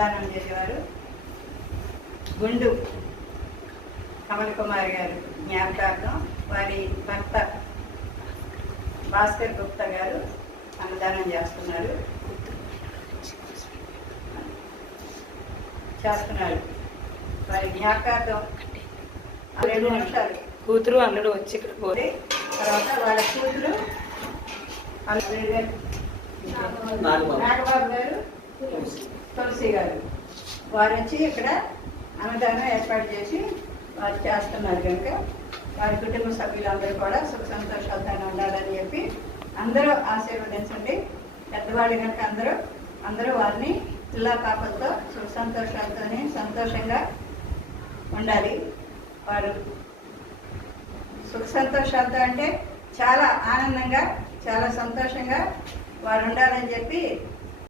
అన్నదానం చేసేవారు. గుండు కమల్ కుమార్ గారు జ్ఞాపకార్థం వారి భర్త భాస్కర్ గుప్తా గారు అన్నదానం చేస్తున్నారు. వారి జ్ఞాపకార్థం 2 నిమిషాలు కూతురు అల్లుడు వచ్చి ఇక్కడ పోతే తర్వాత వాళ్ళ కూతురు నాగబాబు గారు తులసి గారు వారు వచ్చి ఇక్కడ అన్నదానం ఏర్పాటు చేసి వారు చేస్తున్నారు. కనుక వారి కుటుంబ సభ్యులందరూ కూడా సుఖ సంతోషాలతో ఉండాలని చెప్పి అందరూ ఆశీర్వదించండి. పెద్దవాళ్ళు కనుక అందరూ వారిని పిల్ల పాపలతో సుఖ సంతోషాలతోనే సంతోషంగా ఉండాలి. వారు సుఖ సంతోషాలతో అంటే చాలా ఆనందంగా చాలా సంతోషంగా వారు ఉండాలని చెప్పి